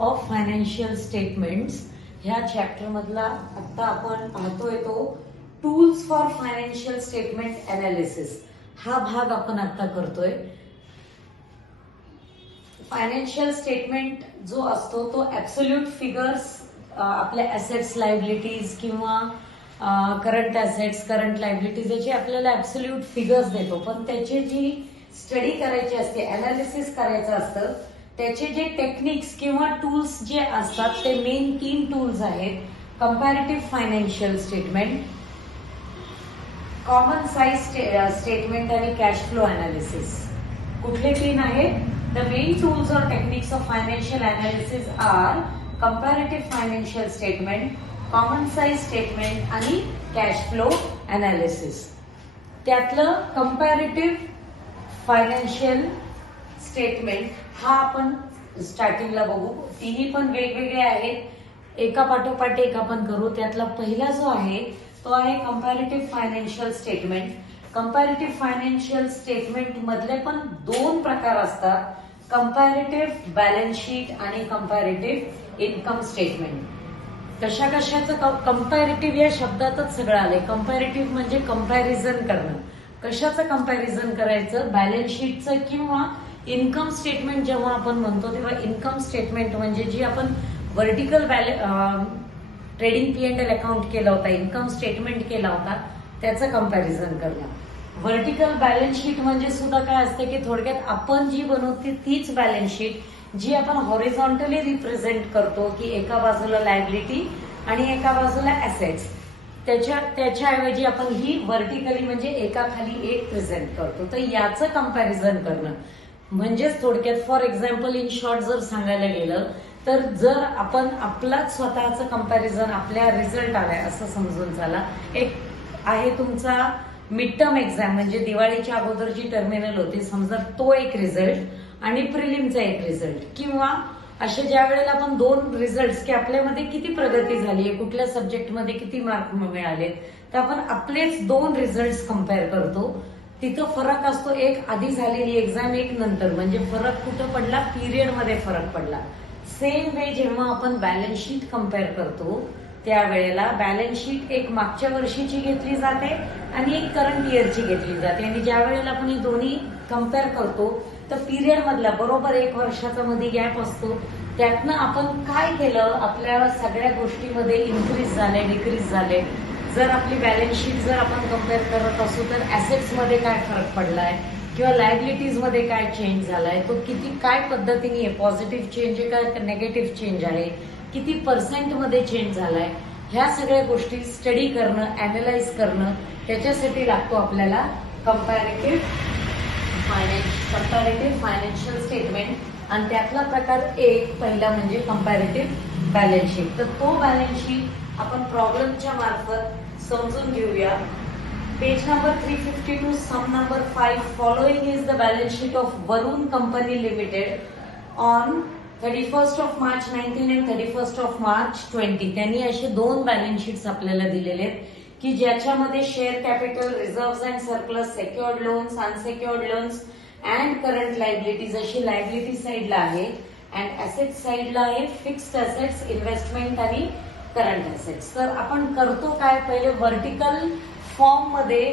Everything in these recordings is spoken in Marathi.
ऑफ फायनान्शियल स्टेटमेंट्स ह्या चॅप्टर मधला आता आपण पाहतोय तो tools for financial statement analysis हा भाग आपण आता करतोय. फायनान्शियल स्टेटमेंट जो असतो तो ऍब्सोल्यूट फिगर्स आपल्या ऍसेट्स लायबिलिटीज किंवा करंट ऍसेट्स करंट लायबिलिटीज याची आपल्याला ऍब्सोल्यूट फिगर्स देतो, पण त्याची जी स्टडी करायची असते अनालिसिस करायचं असतं त्याचे जे टेक्निक्स किंवा टूल्स जे असतात ते मेन 3 टूल्स आहेत. Comparative financial statement, common size statement आणि कॅश फ्लो अनालिसिस. कुठले 3 आहेत? द मेन टूल्स और techniques of financial analysis are comparative financial statement, common size statement आणि कॅश फ्लो अनालिसिस. त्यातलं कंपॅरेटिव्ह फायनान्शियल स्टेटमेंट हा आपण स्टार्टिंगला बघू. तिन्ही पण वेगवेगळे आहेत, एका पाठोपाठ एक आपण करू. त्यातला पहिला जो आहे तो आहे comparative financial statement. Comparative financial statement मधले पण 2 प्रकार असतात, कंपॅरेटिव्ह बॅलन्स शीट आणि कंपॅरेटिव्ह इन्कम स्टेटमेंट. कशा कशाचं कंपॅरेटिव्ह या शब्दातच सगळं आलंय. कंपॅरेटिव्ह म्हणजे कंपॅरिझन करणं. कशाचं कंपॅरिझन करायचं? बॅलन्स शीटचं किंवा इन्कम स्टेटमेंट. जेव्हा आपण म्हणतो तेव्हा इन्कम स्टेटमेंट म्हणजे जी आपण व्हर्टिकल ट्रेडिंग P&L अकाउंट केला होता, इन्कम स्टेटमेंट केला होता, त्याचं कंपॅरिझन करणं. व्हर्टिकल बॅलन्स शीट म्हणजे सुद्धा काय असतं की थोडक्यात आपण जी बनवते तीच बॅलन्स शीट जी आपण हॉरिझॉन्टली रिप्रेझेंट करतो की एका बाजूला लायबिलिटी आणि एका बाजूला ऍसेट्स, त्याच्याऐवजी आपण ही व्हर्टिकली म्हणजे एका खाली एक प्रेझेंट करतो. तर याचं कंपॅरिझन करणं म्हणजेच थोडक्यात फॉर एक्झाम्पल इन शॉर्ट जर सांगायला गेलं तर जर आपण आपलाच स्वतःचं कंपॅरिझन आपल्या रिझल्ट आलाय असं समजून चला. एक आहे तुमचा मिड टर्म एक्झाम म्हणजे दिवाळीच्या अगोदर जी टर्मिनल होती समजा, तो एक रिझल्ट आणि प्रिलिमचा एक रिझल्ट, किंवा असे ज्या वेळेला आपण 2 रिझल्ट की आपल्यामध्ये किती प्रगती झाली, कुठल्या सब्जेक्टमध्ये किती मार्क मिळाले, तर आपण आपलेच 2 रिझल्ट कम्पेअर करतो. तिथं फरक असतो, एक आधी झालेली एक्झाम, एक नंतर. म्हणजे फरक कुठं पडला? पिरियडमध्ये फरक पडला. सेम वे जेव्हा आपण बॅलन्स शीट कम्पेअर करतो त्यावेळेला बॅलन्स शीट एक मागच्या वर्षीची घेतली जाते आणि एक करंट इयरची घेतली जाते. आणि ज्या वेळेला आपण ही दोन्ही कम्पेअर करतो तर पिरियड मधला बरोबर 1 वर्षाचा मध्ये गॅप असतो. त्यातनं आपण काय केलं, आपल्या सगळ्या गोष्टीमध्ये इन्क्रीज झाले, डिक्रीज झाले. जर आपली बॅलन्स शीट जर आपण कम्पेअर करत असू तर ऍसेट्स मध्ये काय फरक पडलाय किंवा लायबिलिटीज मध्ये काय चेंज झालाय, तो किती काय पद्धतीने आहे, पॉझिटिव्ह चेंज आहे का नेगेटिव्ह चेंज आहे, किती पर्सेंट मध्ये चेंज झालाय, ह्या सगळ्या गोष्टी स्टडी करणं, अॅनालाइज करणं, त्याच्यासाठी लागतो आपल्याला कंपॅरेटिव्ह फायनान्शियल स्टेटमेंट. आणि त्यातला प्रकार एक पहिला म्हणजे कंपॅरेटिव्ह बॅलन्स शीट. तर तो बॅलन्स शीट आपण प्रॉब्लेमच्या मार्फत समजून घेऊया. Page number 352, sum number 5. Following is the balance sheet of Varun company limited on 31st of March 19 and 31st of March 20. त्यांनी असे 2 बॅलन्स शीट्स आपल्याला दिलेले आहेत की ज्याच्यामध्ये share capital, reserve and surplus, secured loans, unsecured loans and current liabilities अशी लायबिलिटी साईडला आहे अँड ऍसेट साईडला आहे फिक्स्ड ऍसेट्स, इन्व्हेस्टमेंट आणि करंट ऍसेट्स. तर आपण करतो काय, पहिले व्हर्टिकल फॉर्म मध्ये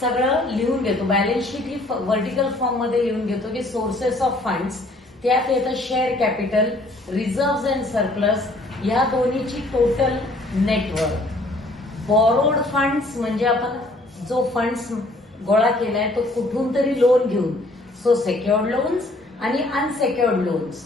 सगळं लिहून घेतो. बॅलन्स शीट ही व्हर्टिकल फॉर्म मध्ये लिहून घेतो की सोर्सेस ऑफ फंड्स, त्यात येतं share capital, reserve and surplus, या दोन्हीची टोटल नेटवर्क. बॉरोड फंड्स म्हणजे आपण जो फंड्स गोळा केलाय तो कुठून तरी लोन घेऊन, सो सेक्युअर्ड लोन्स आणि अनसेक्युअर्ड लोन्स,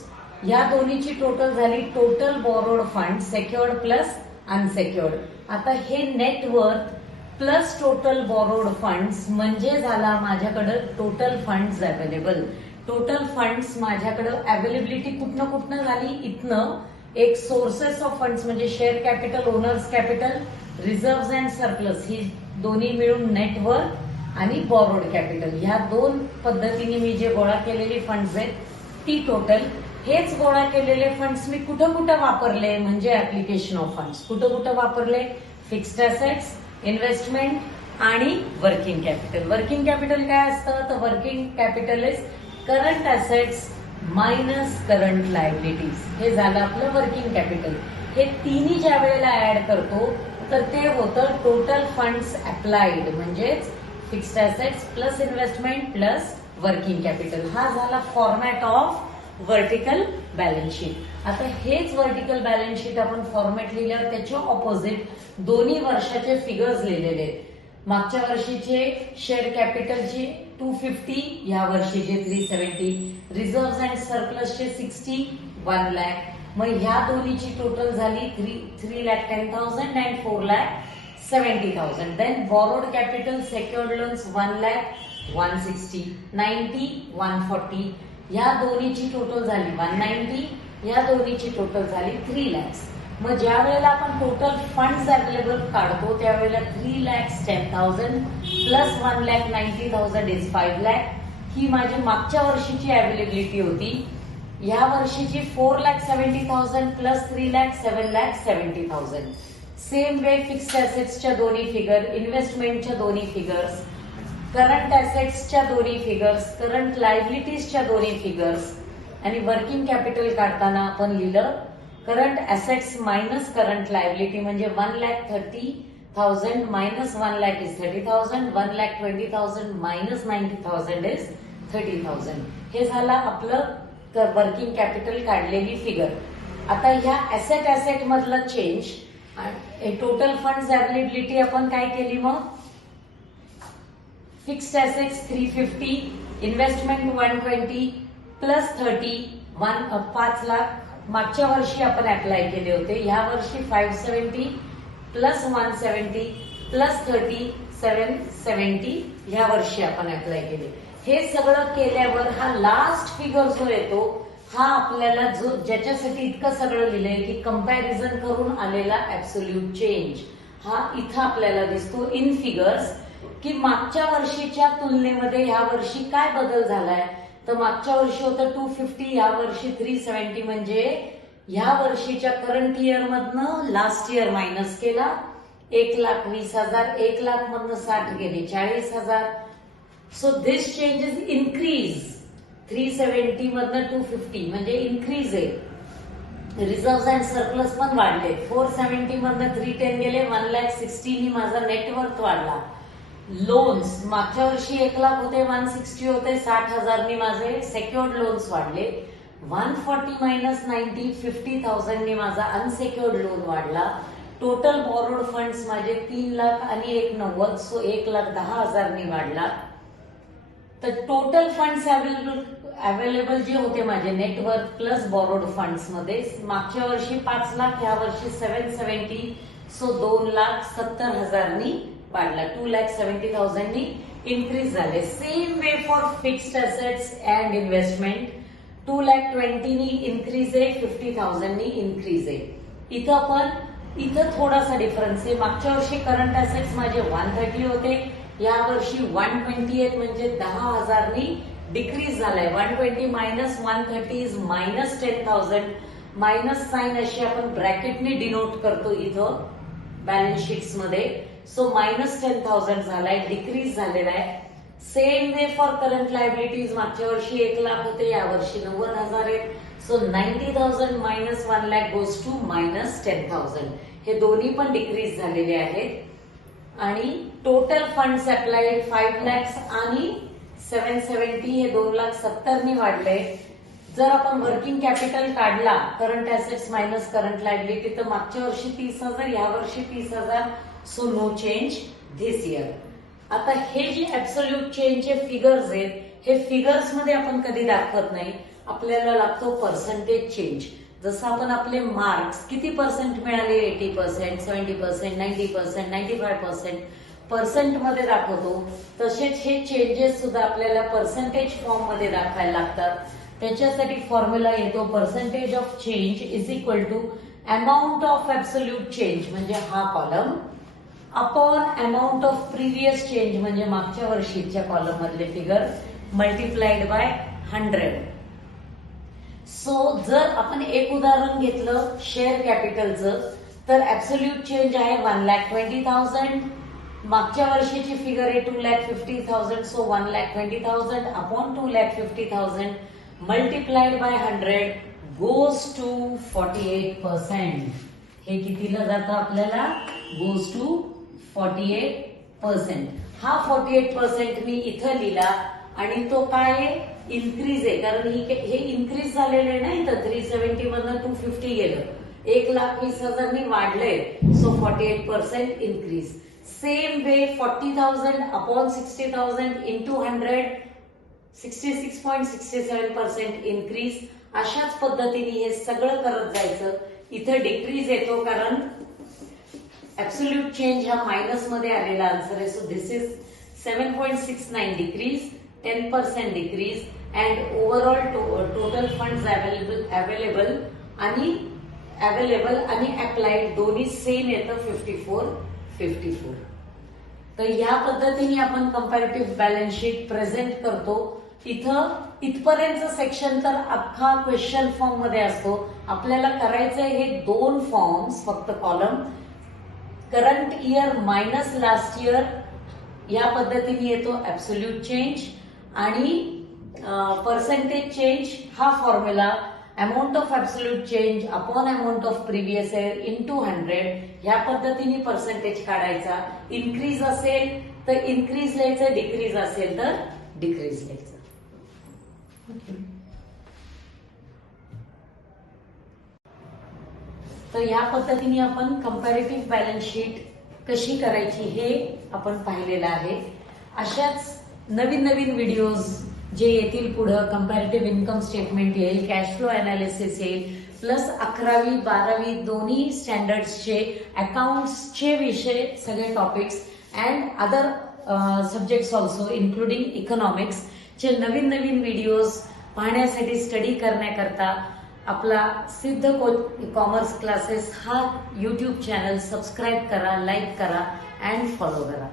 या दोन्हीची टोटल झाली total borrowed fund, secured plus unsecured. आता हे net worth plus total borrowed funds म्हणजे झाला माझ्याकडे total funds available. Total funds माझ्याकडे अवेलेबिलिटी कुठनं झाली, इथनं एक सोर्सेस ऑफ फंड्स म्हणजे share capital, owners capital, reserve and surplus, ही दोन्ही मिळून नेटवर्क आणि बॉरोड कॅपिटल, ह्या 2 पद्धतीने मी जे गोळा केलेली फंड्स आहेत ती टोटल. हेच गोळा केलेले फंड्स मी कुठं वापरले म्हणजे ऍप्लिकेशन ऑफ फंड्स. कुठं वापरले? फिक्स्ड ऍसेट्स, इन्व्हेस्टमेंट आणि वर्किंग कॅपिटल. वर्किंग कॅपिटल काय असतं तर working capital is current assets minus current liabilities. हे झालं आपलं वर्किंग कॅपिटल. हे तिन्ही ज्या वेळेला ऍड करतो तर ते होतं टोटल फंड्स अप्लाइड, म्हणजेच fixed assets plus investment plus working capital. हा झाला format of vertical balance sheet. आता हेच व्हर्टिकल बॅलन्स शीट आपण फॉर्मॅट लिहिल्यावर त्याच्या ऑपोजिट दोन्ही वर्षाचे फिगर्स लिहिलेले आहेत. मागच्या वर्षीचे शेअर कॅपिटलचे 250, या वर्षीचे 370, रिझर्व्ह अँड सरप्लसचे 60, 1 लाख. मग ह्या दोन्हीची टोटल झाली 3,10,000 and 4,70,000. Then borrowed capital secured loans 1 lakh, 160, 90, 140. या दोन्हीची टोटल झाली 190, या दोन्हीची टोटल झाली 3 lakhs. मग ज्या वेळेला आपण टोटल फंड्स अवेलेबल काढतो त्यावेळेला 3,10,000 प्लस 1,90,000 इज 5 lakh. ही माझी मागच्या वर्षीची अवेलेबिलिटी होती. या वर्षीची 4,70,000 plus 3 lakh 7,70,000. Same way fixed ऍसेट्सच्या दोन्ही फिगर, इन्व्हेस्टमेंटच्या दोन्ही फिगर्स, करंट ऍसेट्सच्या दोन्ही फिगर्स, करंट लायबिलिटीजच्या दोन्ही फिगर्स, आणि वर्किंग कॅपिटल काढताना आपण लिहिलं current assets minus current liability, म्हणजे 1,30,000 minus 1 lakh is 30,000, 1,20,000 minus 90,000 is 30,000. हे झालं आपलं वर्किंग कॅपिटल काढलेली फिगर. आता ह्या ऍसेट मधलं चेंज, टोटल फंड्स अवेलेबिलिटी आपण काय केली, मग fixed assets 350, investment 120 plus 30, 5 lakh मागच्या वर्षी आपण अप्लाय केले होते. या वर्षी 570 प्लस 170 प्लस 30, 770 या वर्षी आपण अप्लाय केले. हे सगळं केल्यावर हा लास्ट फिगर जो येतो हा आपल्याला जो ज्याच्यासाठी इतकं सगळं लिहिलंय की कंपॅरिझन करून आलेला ऍब्सोल्यूट चेंज, हा इथं आपल्याला दिसतो इन फिगर्स, की मागच्या वर्षीच्या तुलनेमध्ये ह्या वर्षी काय बदल झालाय. तर मागच्या वर्षी होतं 250, या वर्षी 370, म्हणजे ह्या वर्षीच्या करंट इयर मधनं लास्ट इयर मायनस केला 1,20,000, 1 लाख मधनं 60 गेले 40,000. So this change is increase. 370 मधनं 250 म्हणजे इन्क्रीज आहे. रिझर्व्ह अँड सरप्लस पण वाढले. 470 मधनं 310 गेले 1,60,000 माझा नेटवर्थ वाढला. लोन्स मागच्या वर्षी 1 लाख होते 160 होते, 60,000 माझे सेक्युर्ड लोन्स वाढले. 140 मायनस 90 50,000 माझा अनसेक्युर्ड लोन वाढला. टोटल बॉरोड फंड्स माझे 3 लाख आणि 1,90,000, सो 1,10,000 वाढला. तर टोटल फंड्स अवेलेबल जे होते माझे नेटवर्थ प्लस बॉरोड फंड्स मध्ये मागच्या वर्षी 5 लाख, या वर्षी 770, सो 2,70,000 वाढला. 2,70,000 इन्क्रीज झाले. Same way for fixed assets and investment 2,20,000 increase आहे, 50,000 इन्क्रीज आहे. इथं थोडासा डिफरन्स आहे. मागच्या वर्षी करंट ऍसेट्स माझे 130 होते, या वर्षी 120 आहेत, म्हणजे 10,000 डिक्रीज झालाय. 120 minus 130 is minus 10,000. Minus sign अशी आपण ब्रॅकेटने डिनोट करतो इथं बॅलन्स शीट्स मध्ये. सो मायनस 10,000 झालाय, डिक्रीज झालेला आहे. Same way for current liabilities मागच्या वर्षी 1 लाख होते, या वर्षी 90,000 आहेत. So 90,000 minus 1 lakh goes to minus 10,000. हे दोन्ही पण डिक्रीज झालेले आहेत. आणि टोटल फंड्स अप्लाइड 5 lakhs आणि 770 हे 2,70,000 वाढले. जर आपण वर्किंग कॅपिटल काढला current assets minus current liability तर मागच्या वर्षी 30,000, या वर्षी 30,000, so no change this year. आता हे जे ऍब्सोल्यूट चेंजचे फिगर्स आहेत हे फिगर्स मध्ये आपण कधी दाखवत नाही, आपल्याला लागतो पर्सेंटेज चेंज. जसं आपण आपले मार्क्स किती पर्सेंट मिळाले 80%, 70%, 90%, 95% पर्सेंट मध्ये दाखवतो, तसेच हे चेंजेस सुद्धा आपल्याला पर्सेंटेज फॉर्म मध्ये दाखवायला लागतात. त्याच्यासाठी फॉर्म्युला येतो percentage of change is equal to amount of absolute change, म्हणजे हा column, upon amount of previous change म्हणजे मागच्या वर्षीच्या कॉलम मधले फिगर, मल्टिप्लाइड बाय 100. सो जर आपण एक उदाहरण घेतलं शेअर कॅपिटलचं तर ऍब्सोल्यूट चेंज आहे 1,20,000. मागच्या वर्षीची फिगर आहे 2,50,000, so 1,20,000 upon 2,50,000. multiplied by 100 goes to 48%. हे कितीला जातं आपल्याला? goes to 48%. हा 48% मी इथं लिहिला आणि तो काय आहे? इन्क्रीज आहे, कारण हे इन्क्रीज झालेलं आहे ना, इथं 370 मधनं 250 गेलं, 1,20,000 वाढलंय, so 48% increase. Same way 40,000 upon 60,000 into 100 66.67% increase. अशाच पद्धतीने हे सगळं करत जायचं. इथं डिक्रीज येतो कारण ऍब्सोल्यूट चेंज हा मायनस मध्ये आलेला आन्सर आहे. So this is 7.69 decrease, 10% decrease and overall total funds available आणि अप्लाइड दोन्ही सेम येतं 54. तर या पद्धतीने आपण कंपॅरेटिव्ह बॅलन्स शीट प्रेझेंट करतो. इथपर्यंतचं सेक्शन तर अख्खा क्वेश्चन फॉर्म मध्ये असतो. आपल्याला करायचंय हे 2 फॉर्म्स फक्त. Column current year minus last year या पद्धतीने येतो ऍब्सोल्यूट चेंज, आणि पर्सेंटेज चेंज हा formula amount of absolute change upon amount of previous year into 100 ह्या पद्धतीने पर्सेंटेज काढायचा. इन्क्रीज असेल तर इन्क्रीज लिहायचं, डिक्रीज असेल तर डिक्रीज लिहायचं. तर या पद्धतीने आपण कंपॅरेटिव्ह बॅलन्स शीट कशी करायची हे आपण पाहिलेलं आहे. अशाच नवीन व्हिडिओज जे येतील पुढं, कंपॅरेटिव्ह इन्कम स्टेटमेंट येईल, कॅश फ्लो अनालिसिस येईल, प्लस 11वी 12वी दोन्ही स्टँडर्ड्सचे अकाउंट्सचे विषय सगळे topics and other subjects also including economics चे नवीन व्हिडिओज पाहण्यासाठी, स्टडी करण्याकरता आपला सिद्ध कॉमर्स क्लासेस हा YouTube चॅनल सबस्क्राईब करा, लाईक करा अँड फॉलो करा.